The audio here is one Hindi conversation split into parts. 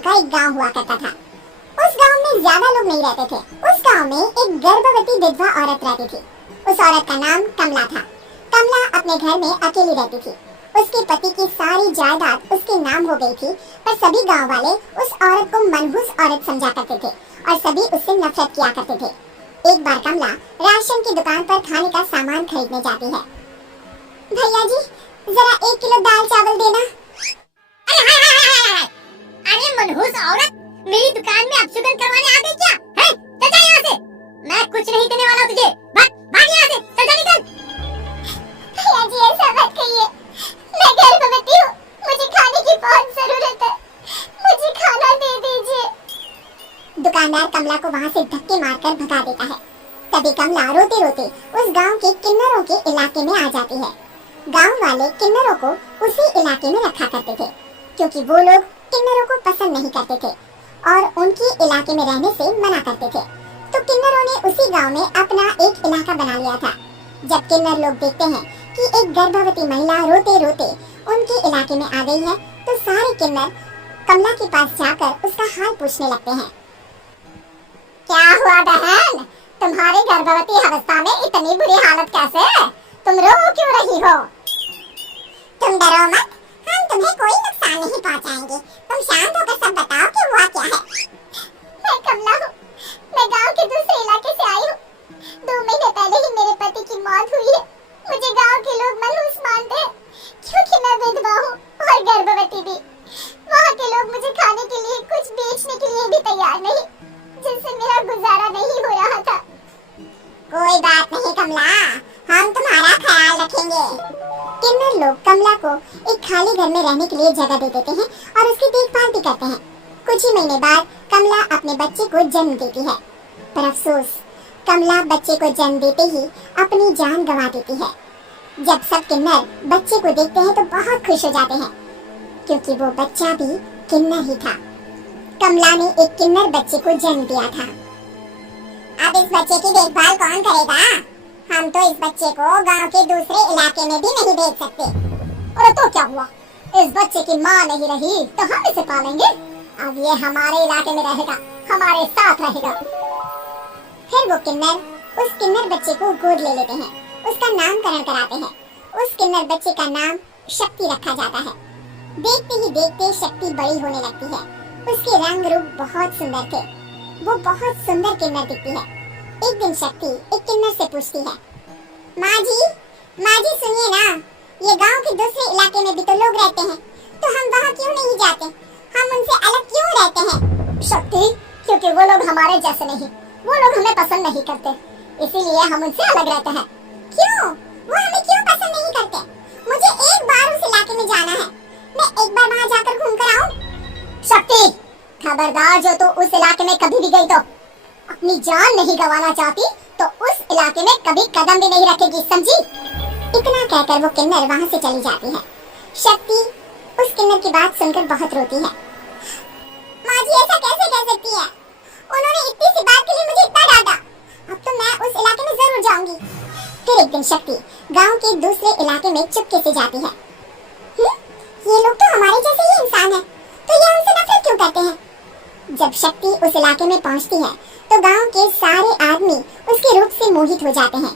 का एक गांव हुआ करता था। उस गांव में ज्यादा लोग नहीं रहते थे। उस गांव में एक गर्भवती विधवा औरत रहती थी। उस औरत का नाम कमला था। कमला अपने घर में अकेली रहती थी। उसके पति की सारी जायदाद उसके नाम हो गई थी, पर सभी गांव वाले उस औरत को मनहूस औरत समझा करते थे और सभी उससे नफरत किया करते थे। एक बार कमला राशन की दुकान पर खाने का सामान खरीदने जाती है। भैया जी, जरा 1 किलो दाल चावल देना। अरे मनहूस औरत, मेरी दुकान में अपशगुन करवाने आ गई क्या? है? चल जा यहाँ से। मैं कुछ नहीं देने वाला तुझे। भाग यहाँ से। चल निकल। भैया जी, ऐसा मत कहिए। मैं गर्भवती हूँ। मुझे खाने की बहुत जरूरत है। मुझे खाना दे दीजिए। दुकानदार कमला को वहाँ से धक्के मारकर भगा देता है। तभी कमला रोते रोते उस गांव के किन्नरों के इलाके में आ जाती है। गांव वाले किन्नरों को उसी इलाके में रखा करते थे, क्योंकि वो लोग किन्नरों को पसंद नहीं करते थे और उनके इलाके में रहने से मना करते थे। तो किन्नरों ने उसी गांव में अपना एक इलाका बना लिया था। जब किन्नर लोग देखते हैं कि एक गर्भवती महिला रोते रोते उनके इलाके में आ गई है, तो सारे किन्नर कमला के पास जाकर उसका हाल पूछने लगते हैं। क्या हुआ बहन, तुम्हारी गर्भवती अवस्था में इतनी बुरी हालत कैसे? तुम रो क्यों रही हो? तुम डरो मत, हम तुम्हें कोई नुकसान नहीं पहुंचाएंगे। तुम शांत होकर सब बताओ कि हुआ क्या है। मैं कमला हूँ। मैं गांव के दूसरे इलाके से आई हूँ। 2 महीने पहले ही मेरे पति की मौत हुई है। मुझे गांव के लोग मनहूस मानते हैं, क्योंकि मैं विधवा हूँ और गर्भवती भी। वहाँ के लोग मुझे खाने के लिए कुछ बेचने के लिए भी तैयार नहीं, जिससे मेरा गुजारा नहीं हो रहा था। कोई बात नहीं कमला, हम तुम्हारा ख्याल रखेंगे। किन्नर लोग कमला को एक खाली घर में रहने के लिए जगह दे देते हैं और उसकी देखभाल भी करते हैं। कुछ ही महीने बाद कमला अपने बच्चे को जन्म देती है, पर अफसोस, कमला बच्चे को जन्म देते ही अपनी जान गंवा देती है। जब सब किन्नर बच्चे को देखते हैं तो बहुत खुश हो जाते हैं, क्योंकि वो बच्चा भी किन्नर ही था। कमला ने एक किन्नर बच्चे को जन्म दिया था। अब इस बच्चे की देखभाल कौन करेगा? हम तो इस बच्चे को गांव के दूसरे इलाके में भी नहीं भेज सकते। और तो क्या हुआ? इस बच्चे की माँ नहीं रही तो हम इसे पालेंगे। अब ये हमारे इलाके में रहेगा, हमारे साथ रहेगा। फिर वो किन्नर उस किन्नर बच्चे को गोद ले लेते हैं, उसका नामकरण कराते हैं। उस किन्नर बच्चे का नाम शक्ति रखा जाता है। देखते ही देखते शक्ति बड़ी होने लगती है। उसके रंग रूप बहुत सुंदर थे। वो बहुत सुंदर किन्नर दिखती है। एक दिन शक्ति एक किन्नर से पूछती है, माँ जी सुनिए ना, ये गांव के दूसरे इलाके में भी तो लोग रहते हैं, तो हम वहाँ क्यों नहीं जाते? हम उनसे अलग क्यों रहते हैं? शक्ति, क्योंकि वो लोग हमारे जैसे नहीं, वो लोग हमें पसंद नहीं करते, इसीलिए हम उनसे अलग रहते हैं। क्यों? वो हमें क्यों पसंद नहीं करते? मुझे एक बार उस इलाके में जाना है, मैं एक बार वहाँ जाकर घूम कर आऊँ। शक्ति, खबरदार, जो तू उस इलाके में कभी भी गई तो अपनी जान नहीं गंवाना चाहती तो उस इलाके में कभी कदम भी नहीं रखेगी, समझी? इतना कहकर वो किन्नर वहाँ से चली जाती है। शक्ति उस किन्नर की बात सुनकर बहुत रोती है। माँ जी, ऐसा कैसे कह सकती है? उन्होंने इतनी सी बात के लिए मुझे इतना डांटा। अब तो मैं उस इलाके में जरूर जाऊंगी। फिर एक दिन शक्ति गांव के दूसरे इलाके में चुपके से जाती है। ये लोग तो हमारे जैसे ही इंसान हैं, तो ये हमसे नफरत क्यों करते हैं? जब शक्ति उस इलाके में पहुंचती है तो गांव के सारे आदमी उसके रूप से मोहित हो जाते हैं।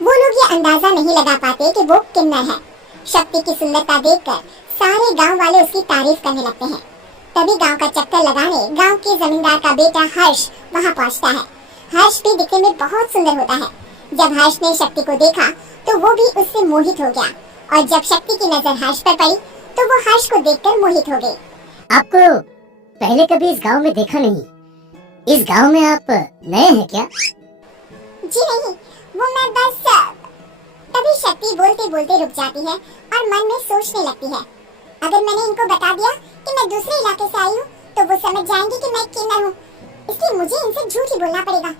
वो लोग ये अंदाजा नहीं लगा पाते कि वो किन्नर है। शक्ति की सुंदरता देखकर सारे गांव वाले उसकी तारीफ करने लगते हैं। तभी गांव का चक्कर लगाने गांव के जमींदार का बेटा हर्ष वहां पहुंचता है। हर्ष भी दिखने में बहुत सुंदर होता है। जब हर्ष ने शक्ति को देखा तो वो भी उससे मोहित हो गया, और जब शक्ति की नजर हर्ष पर पड़ी तो वो हर्ष को देखकर मोहित हो गई। आपको पहले कभी इस गांव में देखा नहीं। इस गांव में आप नए हैं क्या? जी नहीं, वो मैं बस। तभी शक्ति बोलते बोलते रुक जाती है और मन में सोचने लगती है, अगर मैंने इनको बता दिया कि मैं दूसरे इलाके से आई हूँ तो वो समझ जाएंगे कि मैं किन्नर हूँ, इसलिए मुझे इनसे झूठ ही बोलना पड़ेगा।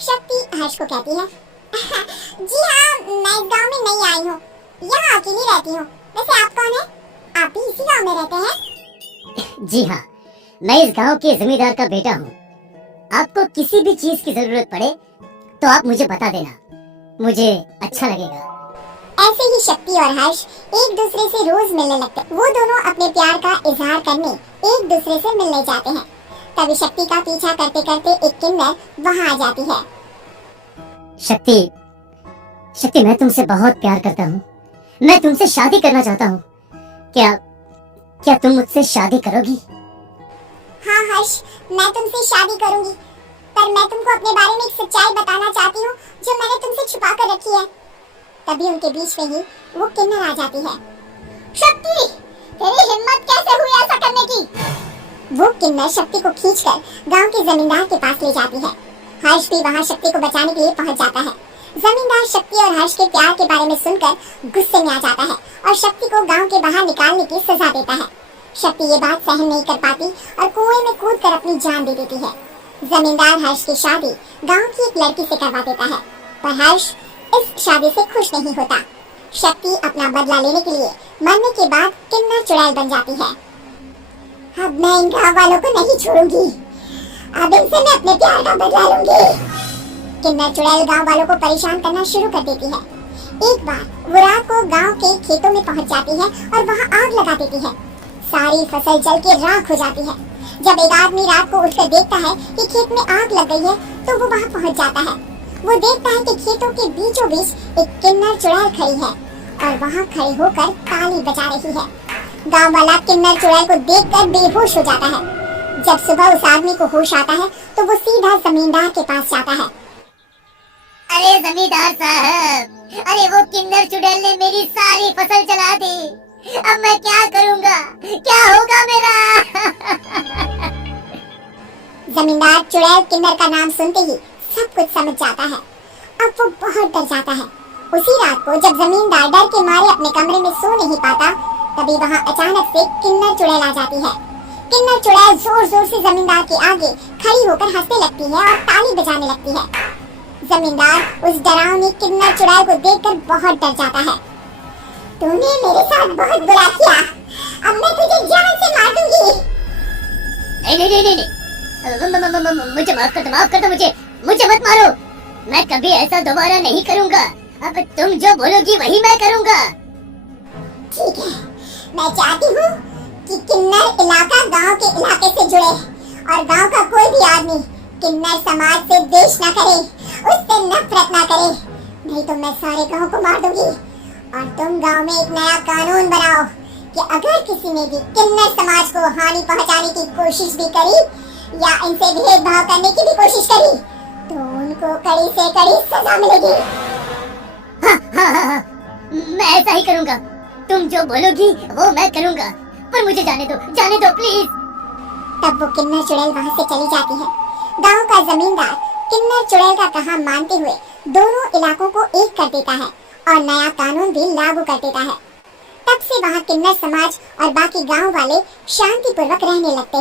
शक्ति हर्ष को कहती है, जी हाँ, मैं इस गांव में नई आई हूँ, यहाँ अकेली रहती हूँ। वैसे आप कौन है? आप भी इसी गांव में रहते हैं? जी हाँ, मैं इस गांव के जमींदार का बेटा हूँ। आपको किसी भी चीज की जरूरत पड़े तो आप मुझे बता देना, मुझे अच्छा लगेगा। ऐसे ही शक्ति और हर्ष एक दूसरे से रोज मिलने लगते। वो दोनों अपने प्यार का इजहार करने एक दूसरे से मिलने जाते हैं। तभी शक्ति का पीछा करते करते एक किन्नर वहाँ आ जाती है। शक्ति, शक्ति मैं तुमसे बहुत प्यार करता हूँ। मैं तुमसे शादी करना चाहता हूँ। क्या तुम मुझसे शादी करोगी? हाँ हर्ष, मैं तुमसे शादी करूंगी, पर मैं तुमको अपने बारे में एक सच्चाई बताना चाहती हूँ जो मैंने तुमसे छुपा कर रखी है। तभी उनके बीच में ही वो किन्नर आ जाती है। शक्ति, तेरी हिम्मत कैसे हुई ऐसा करने की? वो किन्नर शक्ति को खींचकर गांव के जमींदार के पास ले जाती है। हर्ष भी वहाँ शक्ति को बचाने के लिए पहुँच जाता है। जमींदार शक्ति और हर्ष के प्यार के बारे में सुनकर गुस्से में आ जाता है और शक्ति को गांव के बाहर निकालने की सजा देता है। शक्ति ये बात सहन नहीं कर पाती और कुएं में कूदकर अपनी जान दे देती है। जमींदार हर्ष की शादी गांव की एक लड़की से करवा देता है, पर हर्ष इस शादी से खुश नहीं होता। शक्ति अपना बदला लेने के लिए मरने के बाद किन्नर चुड़ैल बन जाती है। अब मैं इन गाँव वालों को नहीं छोड़ूंगी, अब इनसे मैं अपने प्यार का बदला लूंगी। किन्नर चुड़ैल गांव वालों को परेशान करना शुरू कर देती है। एक बार वो रात को गांव के खेतों में पहुंच जाती है और वहां आग लगा देती है। सारी फसल जल के राख हो जाती है। जब एक आदमी रात को उठकर देखता है कि खेत में आग लग गई है तो वो वहां पहुंच जाता है। वो देखता है कि खेतों के बीचों बीच एक किन्नर चुड़ैल खड़ी है और वहां खड़ी होकर ताली बजा रही है। गाँव वाला किन्नर चुड़ैल को देखकर बेहोश हो जाता है। जब सुबह उस आदमी को होश आता है तो वो सीधा जमींदार के पास जाता है। अरे जमींदार साहब, अरे वो किन्नर चुड़ैल ने मेरी सारी फसल जला दी। अब मैं क्या करूँगा? क्या होगा मेरा? जमींदार चुड़ैल किन्नर का नाम सुनते ही सब कुछ समझ जाता है। अब वो बहुत डर जाता है। उसी रात को जब जमींदार डर के मारे अपने कमरे में सो नहीं पाता, तभी वहाँ अचानक से किन्नर चुड़ैल आ जाती है। किन्नर चुड़ैल जोर जोर से जमींदार के आगे खड़ी होकर हंसने लगती है और ताली बजाने लगती है। जमींदार उस डरावनी किन्नर चुड़ैल को देखकर बहुत डर जाता है। तूने मेरे साथ बहुत बुरा किया, अब मैं तुझे जान से मार दूंगी। नहीं, मुझे माफ कर दो, मुझे मत मारो। मैं कभी ऐसा दोबारा नहीं करूँगा। अब तुम जो बोलोगी वही मैं करूँगा। ठीक है, मैं चाहती हूँ कि किन्नर इलाका गांव के इलाके से जुड़े और गांव का कोई भी आदमी किन्नर समाज से द्वेष न करे, उससे नफरत न करे, नहीं तो मैं सारे गांव को मार दूंगी। और तुम गांव में एक नया कानून बनाओ कि अगर किसी ने भी किन्नर समाज को हानि पहुंचाने की कोशिश भी करी या इनसे भेदभाव करने की भी कोशिश करी तो उनको कड़ी से कड़ी सजा मिलेगी। हाँ, मैं ऐसा ही करूँगा। तुम जो बोलोगी वो मैं करूँगा, पर मुझे जाने दो प्लीज। तब वो किन्नर चुड़ैल वहाँ से चली जाती है। गांव का जमींदार किन्नर चुड़ैल का कहा मानते हुए दोनों इलाकों को एक कर देता है और नया कानून भी लागू कर देता है। तब से वहाँ किन्नर समाज और बाकी गांव वाले शांतिपूर्वक रहने लगते हैं।